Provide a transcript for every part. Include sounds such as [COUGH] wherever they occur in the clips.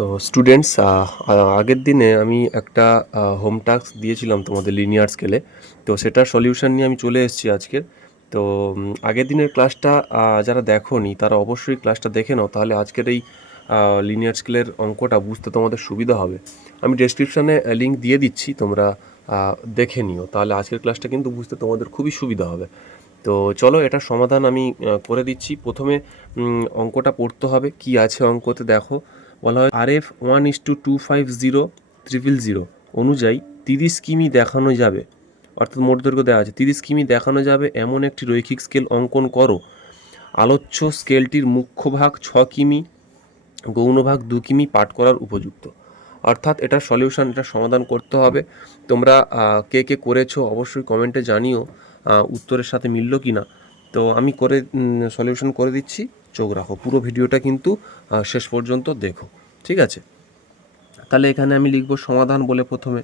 তো স্টুডেন্টস আগের দিনে আমি একটা হোম টাস্ক দিয়েছিলাম তোমাদের লিনিয়ার স্কেলে তো সেটার সলিউশন নিয়ে আমি চলে এসেছি আজকের। তো আগের দিনের ক্লাসটা যারা দেখোনি, তারা অবশ্যই ক্লাসটা দেখে নাও, তাহলে আজকের এই লিনিয়ার স্কেলের অঙ্কটা বুঝতে তোমাদের সুবিধা হবে। আমি ডেসক্রিপশানে লিঙ্ক দিয়ে দিচ্ছি, তোমরা দেখে নিও, তাহলে আজকের ক্লাসটা কিন্তু বুঝতে তোমাদের খুবই সুবিধা হবে। তো চলো এটার সমাধান আমি করে দিচ্ছি। প্রথমে অঙ্কটা পড়তে হবে, কি আছে অঙ্কতে দেখো। বলা হয় R F one is two two five zero triple zero. অনুযায়ী তিরিশ কিমি দেখানো যাবে। অর্থাৎ মোট দৈর্ঘ্য দেওয়া আছে। তিরিশ কিমি দেখানো যাবে। এমন একটি রৈখিক স্কেল অঙ্কন করো। আলোচ্য স্কেলটির মুখ্য ভাগ ছ কিমি, গৌণ ভাগ দু কিমি পাঠ করার উপযুক্ত। অর্থাৎ এটার সলিউশন এটা সমাধান করতে হবে। তোমরা কে কে করেছ অবশ্যই কমেন্টে জানিও। উত্তরের সাথে মিললো কি না তো আমি করে সলিউশন করে দিচ্ছি। চোখ রাখো। পুরো ভিডিওটা কিন্তু শেষ পর্যন্ত দেখো। ঠিক আছে? তাহলে এখানে আমি লিখব সমাধান বলে প্রথমে।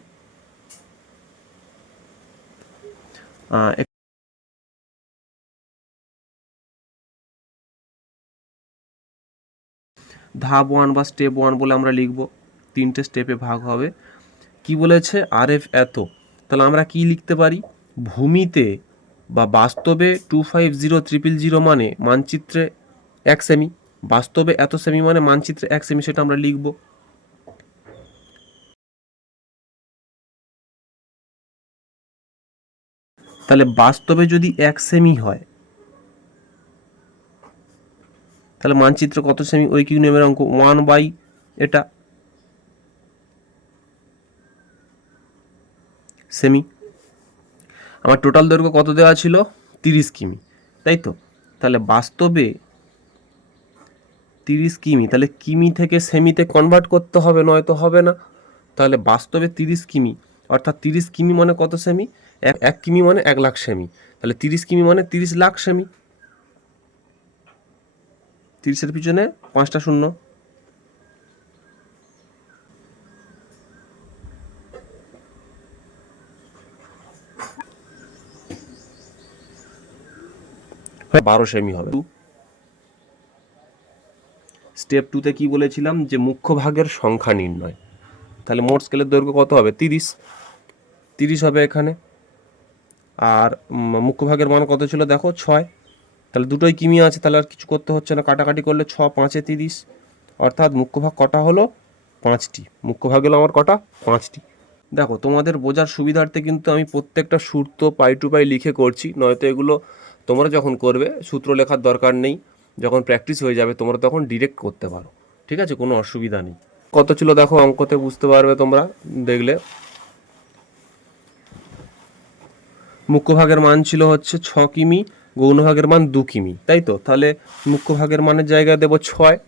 ধাপ ওয়ান বা স্টেপ ওয়ান বলে আমরা লিখব। তিনটে স্টেপে ভাগ হবে। কি বলেছে? আর এফ এত। তাহলে আমরা কি লিখতে পারি? ভূমিতে বা বাস্তবে two five zero triple zero মানে মানচিত্রে এক সেমি বাস্তবে এত সেমি মানে মানচিত্রে এক সেমি সেটা আমরা লিখব। তাহলে বাস্তবে যদি এক সেমি হয়, তাহলে মানচিত্র কত সেমি ঐকিক নিয়মের অঙ্ক ওয়ান বাই এটা। সেমি আমার টোটাল দৈর্ঘ্য কত দেওয়া ছিল? তিরিশ কিমি। তাই তো? তাহলে বাস্তবে তিরিশ কিমি, তাহলে কিমি থেকে সেমিতে কনভার্ট করতে হবে, নয়তো হবে না। তাহলে বাস্তবে তিরিশ কিমি, অর্থাৎ তিরিশ কিমি মানে কত সেমি? এক এক কিমি মানে এক লাখ সেমি। তাহলে তিরিশ কিমি মানে তিরিশ লাখ সেমি। তিরিশের পিছনে পাঁচটা শূন্য। বারো সেমি হবে। স্টেপ টুতে কি বলেছিলাম যে মুখ্য ভাগের সংখ্যা নির্ণয়। তাহলে মোট স্কেলের দৈর্ঘ্য কত হবে? তিরিশ। তিরিশ হবে এখানে। আর মুখ্য ভাগের মান কত ছিল? দেখো, ছয়। তাহলে দুটোই কিমি আছে, তাহলে আর কিছু করতে হচ্ছে না। কাটাকাটি করলে ছ, পাঁচে তিরিশ। অর্থাৎ মুখ্য ভাগ কটা হলো? পাঁচটি। মুখ্য ভাগ হলো আমার কটা? পাঁচটি। দেখো, তোমাদের বোঝার সুবিধার্থে কিন্তু আমি প্রত্যেকটা সূত্র পাই টু পাই লিখে করছি। নয়তো এগুলো তোমরা যখন করবে, সূত্র লেখার দরকার নেই। যখন প্র্যাকটিস হয়ে যাবে, তোমরা তখন ডিরেক্ট করতে পারো। ঠিক আছে? কোনো অসুবিধা নেই। কত ছিল দেখো, অঙ্কতে বুঝতে পারবে তোমরা, দেখলে। মুখ্য ভাগের মান ছিল হচ্ছে ছ কিমি গৌণ ভাগের মান দু কিমি, তাই তো? তাহলে মুখ্য ভাগের মানের জায়গায় দেবো ছয়।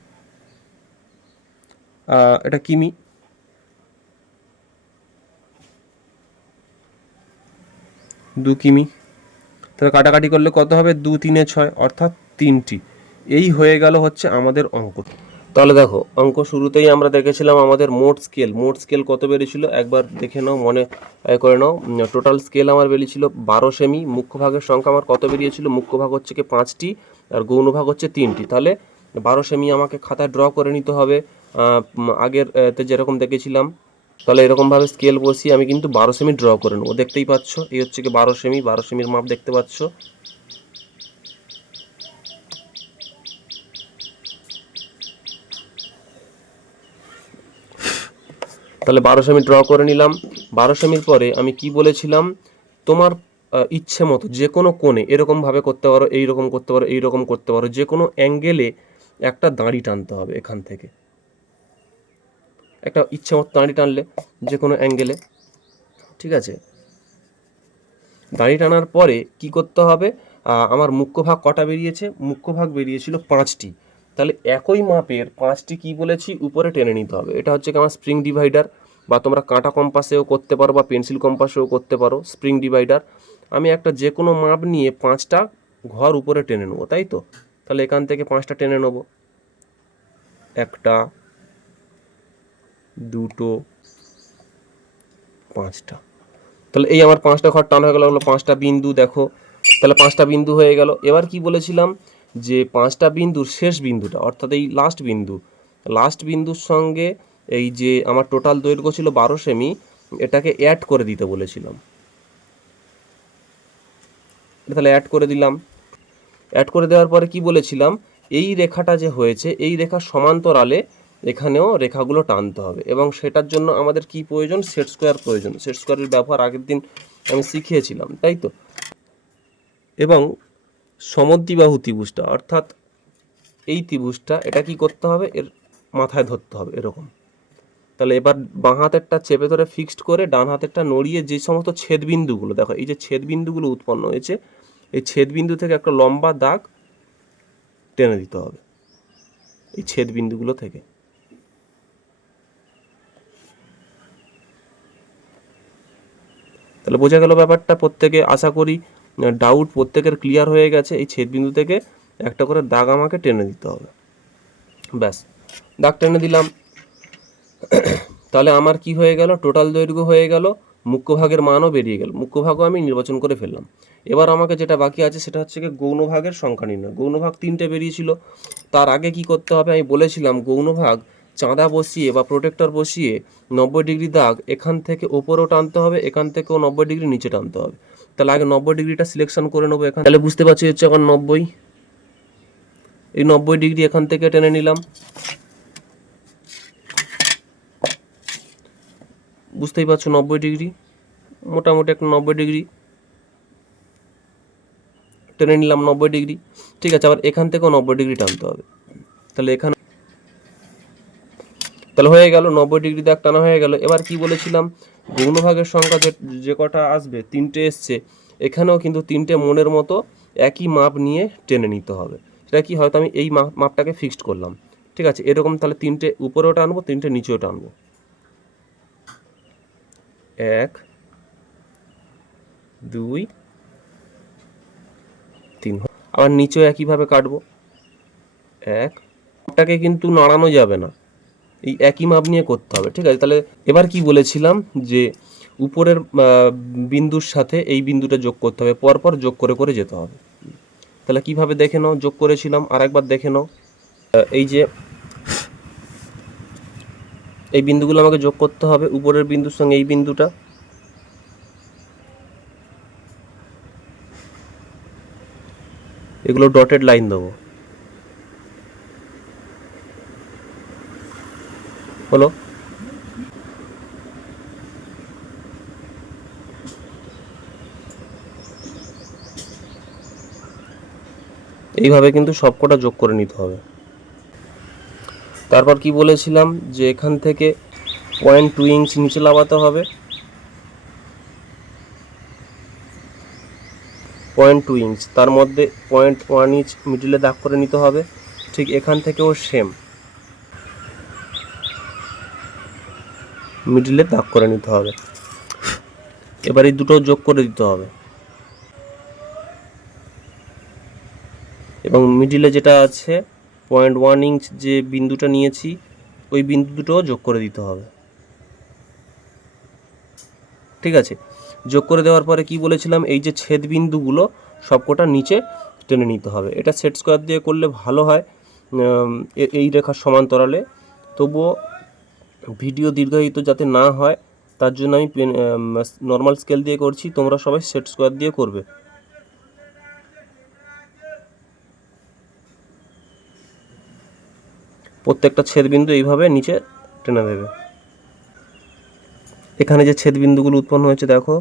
এটা কিমি? দু কিমি। তাহলে কাটাকাটি করলে কত হবে? দু তিনে ছয়, অর্থাৎ তিনটি। এই হয়ে গেল হচ্ছে আমাদের অঙ্ক। তাহলে দেখো, অঙ্ক শুরুতেই আমরা দেখেছিলাম আমাদের মোট স্কেল মোট স্কেল কত বেরিয়েছিল? একবার দেখে নাও, মনে করে নাও। টোটাল স্কেল আমার বেরিয়েছিল বারো সেমি মুখ্য ভাগের সংখ্যা আমার কত বেরিয়েছিল? মুখ্য ভাগ হচ্ছে কি পাঁচটি, আর গৌণ ভাগ হচ্ছে তিনটি। তাহলে বারো সেমি আমাকে খাতায় ড্র করে নিতে হবে। আগের যেরকম দেখেছিলাম, তাহলে এরকমভাবে স্কেল বসিয়ে আমি কিন্তু বারো সেমি ড্র করে নেব। দেখতেই পাচ্ছ, এই হচ্ছে কি বারো সেমি বারো সেমির মাপ দেখতে পাচ্ছ। তাহলে বারো সেমি ড্র করে নিলাম। বারো সেমির পরে আমি কি বলেছিলাম? তোমার ইচ্ছে মতো যে কোনো কোণে এরকমভাবে করতে পারো এই রকম করতে পারো, এইরকম করতে পারো, যে কোনো অ্যাঙ্গেলে একটা দাঁড়ি টানতে হবে এখান থেকে। একটা ইচ্ছে মতো দাঁড়ি টানলে যে কোনো অ্যাঙ্গেলে ঠিক আছে? দাঁড়ি টানার পরে কি করতে হবে? আমার মুখ্য ভাগ কটা বেরিয়েছে? মুখ্য ভাগ বেরিয়েছিল পাঁচটি। তাহলে একই মাপের পাঁচটি কি বলেছি? উপরে টেনে নিতে হবে। এটা হচ্ছে আমার স্প্রিং ডিভাইডার বা তোমরা কাঁটা কম্পাসেও করতে পারো, বা পেন্সিল কম্পাসেও করতে পারো স্প্রিং ডিভাইডার আমি একটা যে কোনো মাপ নিয়ে পাঁচটা ঘর উপরে টেনে নেব, তাই তো? তাহলে এখান থেকে পাঁচটা টেনে নেব। একটা, দুটো, পাঁচটা। তাহলে এই আমার পাঁচটা ঘর টান হয়ে গেল পাঁচটা বিন্দু, দেখো। তাহলে পাঁচটা বিন্দু হয়ে গেল। এবার কি বলেছিলাম? যে পাঁচটা বিন্দুর শেষ বিন্দুটা, অর্থাৎ এই লাস্ট বিন্দু লাস্ট বিন্দুর সঙ্গে এই যে আমার টোটাল দৈর্ঘ্য ছিল বারো সেমি এটাকে অ্যাড করে দিতে বলেছিলাম। তাহলে অ্যাড করে দিলাম। অ্যাড করে দেওয়ার পরে কি বলেছিলাম? এই রেখাটা যে হয়েছে, এই রেখার সমান্তরালে এখানেও রেখাগুলো টানতে হবে এবং সেটার জন্য আমাদের কি প্রয়োজন? সেট স্কোয়ার প্রয়োজন। সেট স্কোয়ারের ব্যবহার আগের দিন আমি শিখিয়েছিলাম, তাই তো? এবং সমদ্বিবাহু ত্রিভুজটা, অর্থাৎ এই ত্রিভুজটা এটা কি করতে হবে? এর মাথায় ধরতে হবে, এরকম। তাহলে এবার বাঁ হাতেরটা চেপে ধরে ফিক্সড করে ডান হাতেরটা নড়িয়ে যে সমস্ত ছেদবিন্দুগুলো, দেখো, এই যে ছেদবিন্দুগুলো উৎপন্ন হয়েছে, এই ছেদবিন্দু থেকে একটা লম্বা দাগ টেনে দিতে হবে, এই ছেদবিন্দুগুলো থেকে। তাহলে বোঝা গেল ব্যাপারটা, প্রত্যেকে আশা করি ডাউট প্রত্যেকের ক্লিয়ার হয়ে গেছে, এই ছেদবিন্দু থেকে একটা করে দাগ আমাকে টেনে দিতে হবে। ব্যাস, দাগ টেনে দিলাম। [COUGHS] তাহলে আমার কি হয়ে গেল? টোটাল দৈর্ঘ্য হয়ে গেল মুখ্য ভাগের মানও বেরিয়ে গেল। মুখ্য ভাগও আমি নির্বাচন করে ফেললাম। এবার আমাকে যেটা বাকি আছে সেটা হচ্ছে কি গৌণ ভাগের সংখ্যা নির্ণয়। গৌণ ভাগ তিনটে বেরিয়েছিল। তার আগে কি করতে হবে? আমি বলেছিলাম গৌণ ভাগ চাঁদা বসিয়ে বা প্রোটেক্টর বসিয়ে নব্বই ডিগ্রি দাগ এখান থেকে ওপরেও টানতে হবে, এখান থেকেও নব্বই ডিগ্রি নিচে টানতে হবে। তাহলে আগে নব্বই ডিগ্রিটা সিলেকশন করে নেব এখানে তাহলে বুঝতে পারছি হচ্ছে এখন নব্বই। এই নব্বই ডিগ্রি এখান থেকে টেনে নিলাম। বুঝতেই পারছ নব্বই ডিগ্রি? মোটামুটি একটা নব্বই ডিগ্রি। টেনে নিলাম নব্বই ডিগ্রি। ঠিক আছে, আবার এখান থেকেও নব্বই ডিগ্রি টানতে হবে। তাহলে এখানে তাহলে হয়ে গেল, নব্বই ডিগ্রি দাগ টানা হয়ে গেল। এবার কি বলেছিলাম? গৌণভাগের সংখ্যা যে যে কটা আসবে, তিনটে এসছে, এখানেও কিন্তু তিনটে মনের মতো একই মাপ নিয়ে টেনে নিতে হবে। সেটা কি হয়তো আমি এই মাপ, মাপটাকে ফিক্সড করলাম। ঠিক আছে, এরকম তাহলে তিনটে উপরেও টানবো তিনটে নিচেও টানবো এক, দুই, তিন আবার নিচেও একইভাবে কাটবো। এক, মাপটাকে কিন্তু নাড়ানো যাবে না। এই একই মাপ নিয়ে করতে হবে, ঠিক আছে? তাহলে এবার কি বলেছিলাম যে উপরের বিন্দুর সাথে এই বিন্দুটা যোগ করতে হবে, পরপর যোগ করে করে যেতে হবে। তাহলে কীভাবে দেখে নাও? যোগ করেছিলাম আর একবার দেখে নাও। এই যে এই বিন্দুগুলো আমাকে যোগ করতে হবে, উপরের বিন্দুর সঙ্গে এই বিন্দুটা। এগুলো ডটেড লাইন দেবো। হলো এইভাবে কিন্তু সবকটা যোগ করে নিতে হবে। তারপর কি বলেছিলাম যে এখান থেকে পয়েন্ট টু ইঞ্চ নিচে লাগাতে হবে। পয়েন্ট টু ইঞ্চ তার মধ্যে পয়েন্ট ওয়ান ইঞ্চ মিডিলে দাগ করে নিতে হবে। ঠিক এখান থেকেও সেম মিডিলে দাগ করে নিতে হবে। এবার দুটো যোগ করে দিতে হবে। এবং মিডিলে যেটা আছে পয়েন্ট ওয়ান ইঞ্চ যে বিন্দুটা নিয়েছি, ওই বিন্দু দুটোও যোগ করে দিতে হবে। ঠিক আছে? যোগ করে দেওয়ার পরে কি বলেছিলাম? এই যে ছেদ বিন্দুগুলো সবকটা নিচে টেনে নিতে হবে। এটা সেট স্কোয়ার দিয়ে করলে ভালো হয় এই রেখার সমান্তরালে। তবুও ভিডিও দীর্ঘায়িত যাতে না হয়, তার জন্য আমি নর্মাল স্কেল দিয়ে করছি, তোমরা সবাই সেট স্কোয়ার দিয়ে করবে। প্রত্যেকটা ছেদবিন্দু এইভাবে নিচে টেনে দেবে। এখানে যে ছেদবিন্দুগুলো উৎপন্ন হয়েছে, দেখো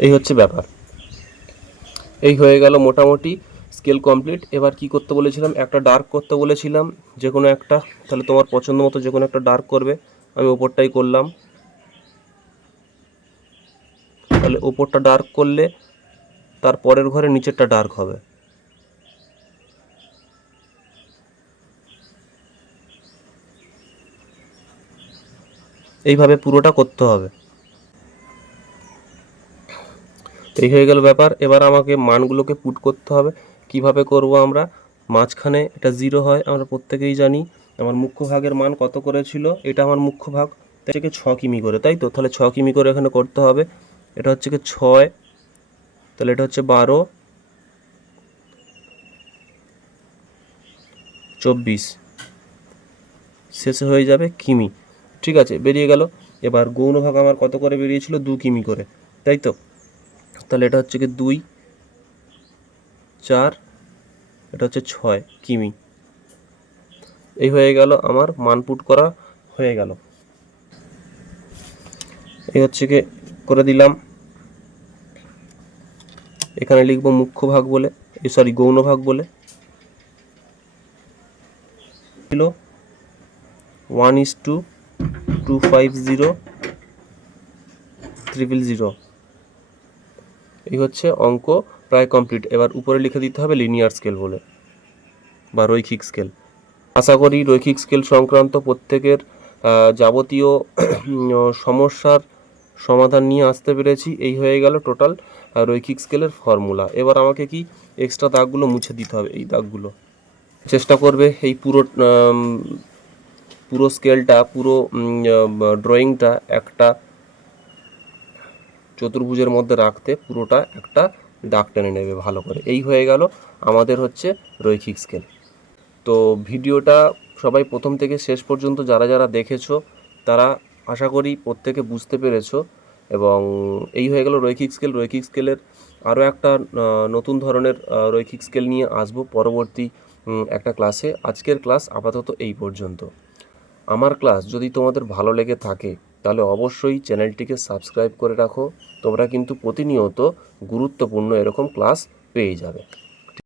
এই হচ্ছে ব্যাপার। এই হয়ে গেল মোটামুটি স্কেল কমপ্লিট। এবার কি করতে বলেছিলাম? একটা ডার্ক করতে বলেছিলাম, যে কোনো একটা। তাহলে তোমার পছন্দ মতো যে কোনো একটা ডার্ক করবে। আমি ওপরটাই করলাম। তাহলে ওপরটা ডার্ক করলে তার পরের ঘরে নিচেরটা ডার্ক হবে। এইভাবে পুরোটা করতে হবে। এই হয়ে গেল ব্যাপার। এবার আমাকে মানগুলোকে পুট করতে হবে। কীভাবে করব আমরা? মাঝখানে এটা জিরো হয়, আমরা প্রত্যেকেই জানি। আমার মুখ্য ভাগের মান কত করে ছিল এটা আমার মুখ্য ভাগ। থেকে ছ কিমি করে, তাই তো? তাহলে ছ কিমি করে এখানে করতে হবে। এটা হচ্ছে কি ছয়, তাহলে এটা হচ্ছে বারো, চব্বিশ। শেষে হয়ে যাবে কিমি। ঠিক আছে, বেরিয়ে গেল। এবার গৌণ ভাগ আমার কত করে বেরিয়েছিল? দু কিমি করে, তাই তো? তাহলে এটা হচ্ছে কি দুই, চার, এটা হচ্ছে ছয় কিমি। এই হয়ে গেল আমার মানপুট করা হয়ে গেল। এই হচ্ছে কি করে দিলাম। এখানে লিখব মুখ্য ভাগ বলে সরি গৌণ ভাগ বলে। ছিল one is two two five zero triple zero এই হচ্ছে অঙ্ক প্রায় কমপ্লিট এবার উপরে লিখে দিতে হবে লিনিয়ার স্কেল বলে, বা রৈখিক স্কেল আশা করি রৈখিক স্কেল সংক্রান্ত প্রত্যেকের যাবতীয় সমস্যার সমাধান নিয়ে আসতে পেরেছি। এই হয়ে গেল টোটাল রৈখিক স্কেলের ফর্মুলা এবার আমাকে কি এক্সট্রা দাগগুলো মুছে দিতে হবে এই দাগগুলো? চেষ্টা করবে এই পুরো পুরো স্কেলটা পুরো ড্রয়িংটা একটা চতুর্ভুজের মধ্যে রাখতে পুরোটা একটা দাগ টেনে নেবে ভালো করে। এই হয়ে গেল আমাদের হচ্ছে রৈখিক স্কেল। তো ভিডিওটা সবাই প্রথম থেকে শেষ পর্যন্ত যারা যারা দেখেছ, তারা আশা করি প্রত্যেকে বুঝতে পেরেছ এবং এই হয়ে গেল রৈখিক স্কেল। রৈখিক স্কেলের আরও একটা নতুন ধরনের রৈখিক স্কেল নিয়ে আসব পরবর্তী একটা ক্লাসে। আজকের ক্লাস আপাতত এই পর্যন্ত। আমার ক্লাস যদি তোমাদের ভালো লেগে থাকে তাহলে অবশ্যই চ্যানেলটিকে সাবস্ক্রাইব করে রাখো। তোমরা কিন্তু প্রতিনিয়ত গুরুত্বপূর্ণ এরকম ক্লাস পেয়ে যাবে।